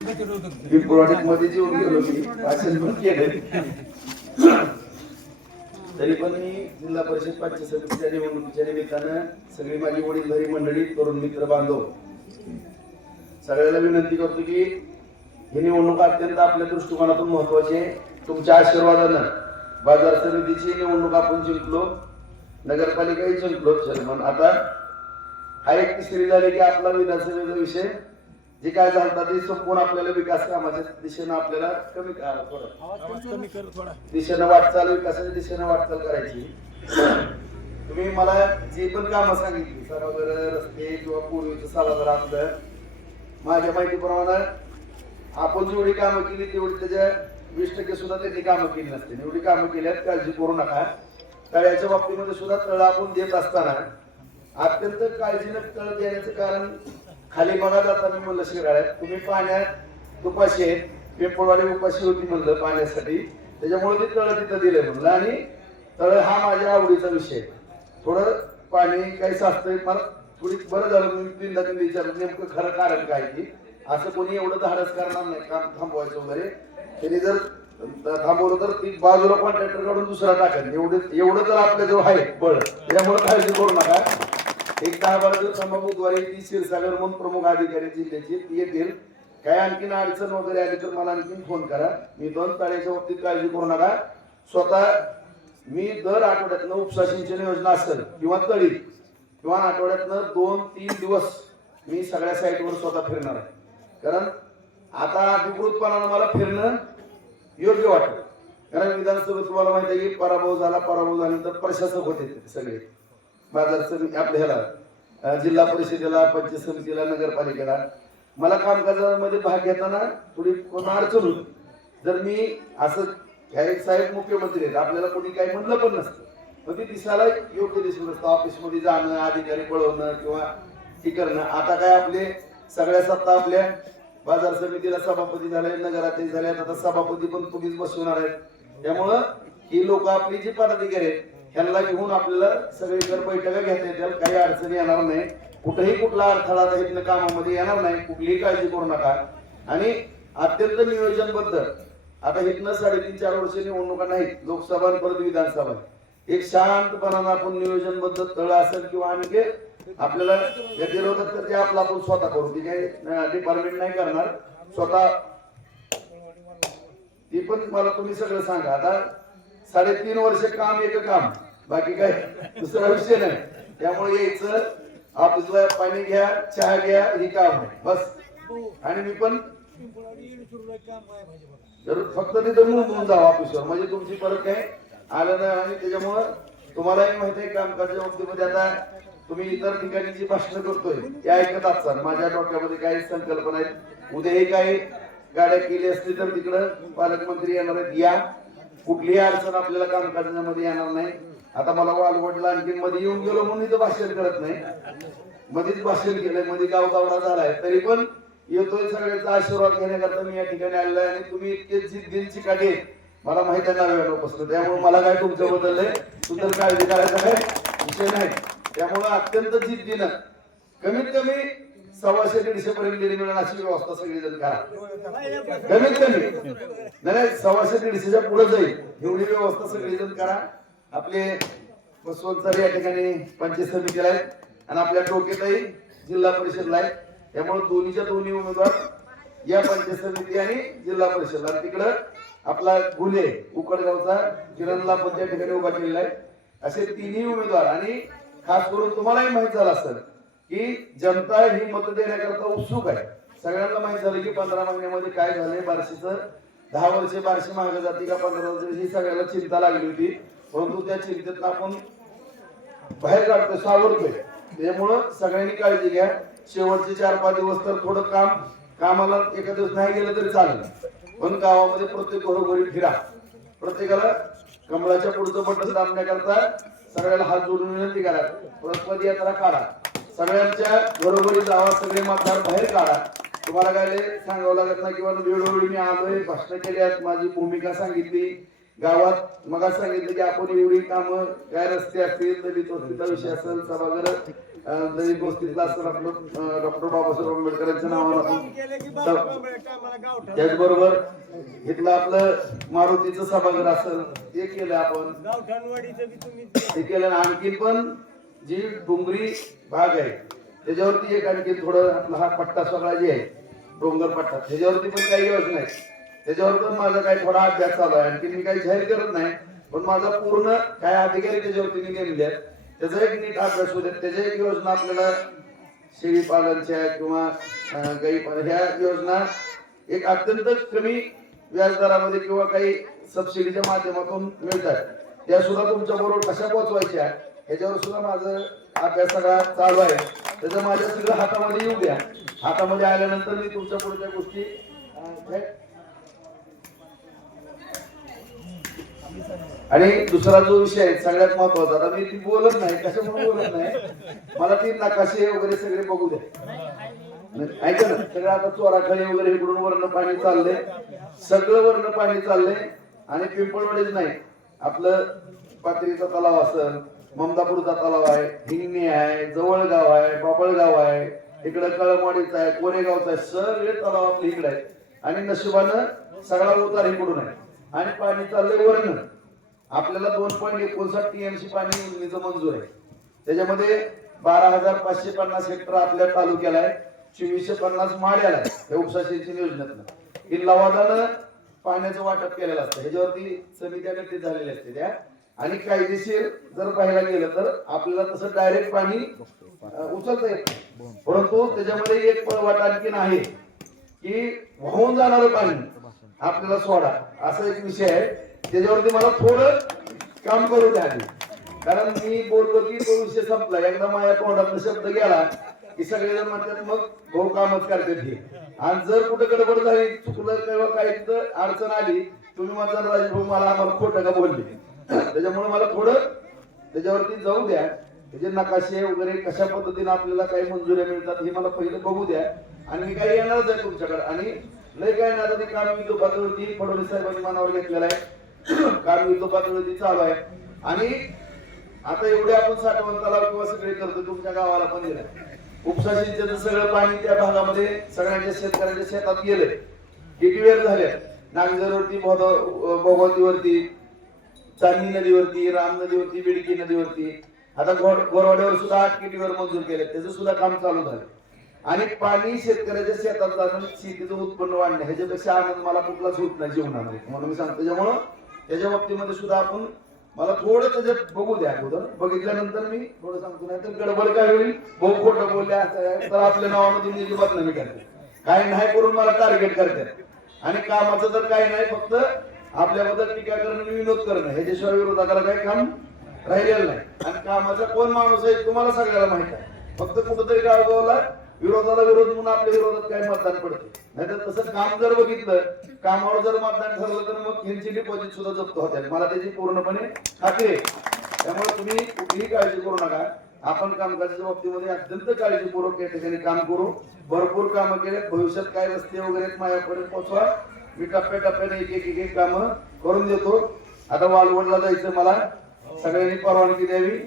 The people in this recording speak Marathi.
मध्ये जेवून गेलो मी वाचन पण केलं तरी पण मी जिल्हा परिषद पंचायत समितीच्या निवडणुकीच्या निमित्तानं सगळी माझी वडीलधारी मंडळी तरुण मित्र बांधव सगळ्याला विनंती करतो की ही निवडणूक अत्यंत आपल्या दृष्टिकोनातून महत्वाची आहे. तुमच्या आशीर्वादानं बाजार समितीची निवडणूक आपण जिंकलो नगरपालिकाही जिंकलो चेअरमन आता हा एक तिसरी झाली की आपला विधानसभेचा विषय जे काय झालं ते संपूर्ण आपल्याला विकास कामाच्या दिशेनं आपल्याला कमी थोडं. दिशेनं वाटचाल विकासाच्या दिशेनं वाटचाल करायची. तुम्ही मला जे पण कामं सांगितली सभागृह रस्ते किंवा पूर्वीचं सभागृह आपलं माझ्या माहितीप्रमाणे आपण जेवढी कामं केली तेवढी त्याच्या वीस टक्के सुद्धा त्यांनी कामं केली नसते एवढी कामं केल्यात काळजी करू नका. तळ्याच्या बाबतीमध्ये सुद्धा तळ आपण देत असताना अत्यंत काळजीनं तळ देण्याचं कारण खाली बघा जाताना म्हणलं शिराळ्यात तुम्ही पाण्यात उपाशी आहेत. पेपरवाडी उपाशी होती म्हणलं पाण्यासाठी. त्याच्यामुळे ते तळ तिथं दिलंय म्हणलं. आणि तळ हा माझ्या आवडीचा विषय आहे. थोडं पाणी काही साचतंय. मला थोडी बरं झालं मी तीनदा तीन विचारलं नेमकं खरं कारण काय की असं कोणी एवढं धाडस करणार नाही. काम थांबवायचं वगैरे. त्यांनी जर थांबवलं तर ती बाजूला कॉन्ट्रॅक्टर काढून दुसरा टाकेल. एवढं एवढं तर आपल्याजवळ आहे बळ त्यामुळे काळजी करू नका. एक दहा बारा दिवसांना बुधवारी ती क्षीरसागर म्हणून प्रमुख अधिकारी जिल्ह्याची ती येतील काय आणखीन अडचण वगैरे आली तर मला आणखीन फोन करा. मी दोन ताळ्याच्या बाबतीत काळजी करू नका. स्वतः मी दर आठवड्यातनं उपसा सिंचन योजना असेल किंवा तळी किंवा आठवड्यातनं दोन तीन दिवस मी सगळ्या साईटवर स्वतः फिरणार आहे. कारण आता अधिकृतपणानं मला फिरणं योग्य वाटलं. कारण विधानसभेत तुम्हाला माहिती आहे की पराभव झाला पराभव झाल्यानंतर प्रशासक होते सगळे. बाजार समिती आपल्या ह्याला जिल्हा परिषदेला पंचायत समितीला नगरपालिकेला. मला कामकाजामध्ये भाग घेताना थोडी कोण अडचण होती. जर मी असं डायरेक्ट साहेब मुख्यमंत्री आहेत आपल्याला कोणी काही म्हणलं पण नसतं. पण ते दिसायला योग्य दिसून नसतं ऑफिसमध्ये जाणं अधिकारी पळवणं किंवा हे करणं. आता काय आपले सगळ्या सत्ता आपल्या बाजार समितीला सभापती झाले नगराध्यक्ष झाले आता सभापती पण तुम्हीच बसवणार आहेत. त्यामुळं ही लोक आपली जी पदाधिकारी आहेत त्यांना घेऊन आपल्याला सगळीकडे बैठका घेता येतील. काही अडचणी येणार नाही. कुठेही कुठला अडथळा आता इथनं कामामध्ये येणार नाही. कुठलीही काळजी करू नका. आणि अत्यंत नियोजनबद्ध. आता इथनं साडेतीन चार वर्ष निवडणुका नाहीत. लोकसभा परत विधानसभा. एक शांतपणानं आपण नियोजनबद्ध तळ असेल किंवा आणखी आपल्याला गतिरोधक तर ते आपलं आपण स्वतः करू. ती काही डिपार्टमेंट नाही करणार. स्वतः ती पण मला तुम्ही सगळं सांगा. आता साडेतीन वर्ष काम एक काम. बाकी काय? दुसरा विषय नाही. त्यामुळे यायचं ऑफिसला पाणी घ्या चहा घ्या ही काम आहे. बस. आणि मी पण जर फक्त तिथं नोंदवून जावं ऑफिसवर. म्हणजे तुमची परत काय आलं नाही आणि त्याच्यामुळं तुम्हालाही माहिती आहे कामकाजाच्या बाबतीमध्ये आता तुम्ही इतर ठिकाणी जी भाषण करतोय ते ऐकत असतात माझ्या डोक्यामध्ये काही संकल्पना आहेत. उद्याही काही गाड्या केली असली तर तिकडं पालकमंत्री येणार आहेत. या. कुठलीही अडचण आपल्याला कामकाजामध्ये येणार नाही. आता मला वालवडला आणखी मध्ये येऊन गेलो म्हणून इथं भाषण करत नाही. मध्येच भाषण केलंयमध्ये गावगावडा झालाय. तरी पण येतोय सगळ्यांचा आशीर्वाद घेण्याकरता मी या ठिकाणी आलेलो आहे आणि तुम्ही इतके जिद्दीची काढे मला माहिती आहे नावे बसलं त्यामुळे मला काय तुमच्या बदललंय? तू काळजी करायचा काय विषय नाही. त्यामुळे अत्यंत जिद्दीनं कमीत कमी सव्वाशे दीडशे पर्यंत गेली मिळेल अशी व्यवस्था सगळीजण करा. कमीत कमी. नाही, नाही सव्वाशे दीडशेच्या पुढे जाईल. एवढी व्यवस्था सगळीजण करा. आपले बसवंतर या ठिकाणी पंचायत समितीला आहेत आणि आपल्या टोकेतही जिल्हा परिषदला आहेत. त्यामुळे दोन्हीच्या दोन्ही उमेदवार या पंचायत समिती आणि जिल्हा परिषदला तिकडं आपला गुले उकडगावचा किरणला पण त्या ठिकाणी उभा केलेला आहे. असे तिन्ही उमेदवार आणि खास करून तुम्हालाही माहीत झालं असेल की जनता ही मत देण्याकरता उत्सुक आहे. सगळ्यांना माहीत झालं की पंधरा महिन्यामध्ये काय झालंय बारशीचं. दहा वर्षे बारशी मागे जाते का पंधरा वर्ष? ही सगळ्याला चिंता लागली होती. परंतु त्या चिंतेत आपण बाहेर काढतो सावरतोय. त्यामुळं सगळ्यांनी काळजी घ्या. शेवटचे चार पाच दिवस तर थोडं काम कामाला एका दिवस नाही गेलं तरी चालेल. पण गावामध्ये प्रत्येक घरोघरी फिरा. प्रत्येकाला कमळाच्या पुढचं बटन दाबण्याकरता सगळ्याला हात जोडून विनंती करा. परत पदयात्रा काढा. सगळ्यांच्या घरोघरी जावा सगळे मतदार बाहेर काढा. तुम्हाला काय सांगावं लागत नाही किंवा वेळोवेळी मी आलोय भाषण केल्यात आहेत माझी भूमिका सांगितली. गावात मग सांगितलं की आपण एवढी कामं काय रस्ते असतील दलित वस्तीचा विषय असेल सभागृह दलित गोष्टीतला आपलं डॉक्टर बाबासाहेब आंबेडकरांच्या नावानं आपण त्याचबरोबर इथलं आपलं मारुतीचं सभागृह असेल ते केलं आपण. हे केलं आणखी पण जी डोंगरी भाग आहे त्याच्यावरती एक आणखी थोडं आपला हा पट्टा सगळा जे आहे डोंगर पट्टा त्याच्यावरती पण काही योजना आहे त्याच्यावर पण माझा काही थोडा अभ्यास चालू आहे. आणखी मी काही जाहीर करत नाही. पण माझा पूर्ण काय अधिकारी त्याच्यावरती मी नेमले आहेत. त्याचा एक नीट अभ्यास होते त्याच्या एक योजना आपल्याला शेळी पालनच्या किंवा गाई पालन ह्या योजना एक अत्यंत कमी व्याजदरामध्ये किंवा काही सबसिडीच्या माध्यमातून मिळतात. त्या सुद्धा तुमच्या बरोबर कशा पोहोचवायच्या ह्याच्यावर सुद्धा माझं अभ्यास सगळा चालू आहे. त्याचं माझ्या सगळं हातामध्ये येऊ द्या. हातामध्ये आल्यानंतर मी तुमच्या पुढच्या गोष्टी अं, हे- आणि दुसरा जो विषय आहे सगळ्यात महत्त्वाचा आता मी ती बोलत नाही कशामुळे बोलत नाही? मला ती नकाशे वगैरे सगळे बघू दे ऐका ना सगळं आता चोराखळी वगैरे इकडून वरण पाणी चाललंय. सगळं वरण पाणी चाललंय आणि पिंपळवाडीच नाही. आपलं पाथरीचा तलाव असेल ममदापूरचा तलाव आहे हिंगणी आहे जवळगाव आहे बाबळगाव आहे इकडं कळमवाडीचा आहे कोरेगावचा आहे सगळे तलाव आपल्या इकडे आहेत. आणि नशिबानं सगळा उतार इकडून आहे. आणि पाणी चाललंय वरण आपल्याला दोन पॉईंट एकोणसाठ टीएमसी पाणी योजनेचं मंजूर आहे. त्याच्यामध्ये बारा हजार पाचशे पन्नास हेक्टर आपल्या तालुक्याला आहे. चोवीसशे पन्नास माड्याला आहे. या उपसा सिंचन योजनेतनं. ही लवादानं पाण्याचं वाटप केलेलं असतं. ह्याच्यावरती समित्या गठीत झालेल्या असते त्या. आणि कायदेशीर जर पाहायला गेलं तर आपल्याला तसं डायरेक्ट पाणी उचलता येत नाही. परंतु त्याच्यामध्ये एक पळवाट आणखीन आहे की वाहून जाणारं पाणी आपल्याला सोडा. असा एक विषय आहे. त्याच्यावरती मला थोडं काम करू द्या कारण मी बोललो की तो विषय संपला. एकदा माझ्या तोंडातला शब्द गेला की सगळेजण म्हणतात मग भाऊ कामच करतात हे आणि जर कुठे गडबड झाली चुकलं किंवा काही अडचण आली तुम्ही म्हणता राजभाऊ मला आम्हाला खोटं का बोलले? त्याच्यामुळे मला थोडं त्याच्यावरती जाऊ द्या. त्याचे नकाशे वगैरे कशा पद्धतीने आपल्याला काही मंजुऱ्या मिळतात हे मला पहिलं बघू द्या. आणि मी काही येणारच आहे तुमच्याकडे. आणि लय काय नाही आता ते कारण युद्ध पातळीवरती फडणवीस साहेबांनी मनावर घेतलेला आहे. कारण युद्ध पातळीवरती चालू आहे. आणि आता एवढे आपण साठवण तलाव किंवा सगळे करतो तुमच्या गावाला पण दिलं उपसा सिंचन सगळं पाणी त्या भागामध्ये सगळ्यांच्या शेतकऱ्यांच्या शेतात गेलंय. किती वेळ झाले? नागझरवरती भोगवतीवरती चांदणी नदीवरती राम नदीवरती बिडकी नदीवरती. आता गोरवाड्यावर सुद्धा आठ किटीवर मंजूर केले त्याचं सुद्धा काम चालू झालं. आणि पाणी शेतकऱ्याच्या शेतात जाणं शेतीचं उत्पन्न वाढणं ह्याच्यापेक्षा आनंद मला कुठलाच होत नाही जीवनामध्ये म्हणून मी सांगतो त्याच्यामुळं त्याच्या बाबतीमध्ये सुद्धा आपण मला थोडं त्याच्यात बघू द्या अगोदर. बघितल्यानंतर मी थोडं सांगतो नाही तर गडबड काय होईल? भाऊ खोटं बोलले असं तर आपल्या नावानं अजिबात नाही करते काही नाही करून मला टार्गेट करते आणि कामाचं तर काही नाही फक्त आपल्याबद्दल टीका करणं आणि विनोद करणं. ह्याच्याशिवाय विरोधाला काही काम राहिलेलं नाही. आणि कामाचा कोण माणूस आहे तुम्हाला सगळ्याला माहीत आहे. फक्त कुठंतरी गावगावला विरोधाला विरोध म्हणून आपल्या विरोधात काय मतदान पडते? नाहीतर तसं काम जर बघितलं कामावर जर मतदान ठरलं तर मग यांची डिपॉझिट सुद्धा जप्त होते मला त्याची पूर्णपणे खात्री आहे. त्यामुळे तुम्ही कुठलीही काळजी करू नका. आपण कामकाजाच्या बाबतीमध्ये अत्यंत काळजीपूर्वक या ठिकाणी काम करू. भरपूर कामं केले भविष्यात काय रस्ते वगैरे माझ्यापर्यंत पोहोचवा मी टप्प्याटप्प्याने एक एक एक एक कामं करून देतो. आता वालवडला जायचं मला. सगळ्यांनी परवानगी द्यावी.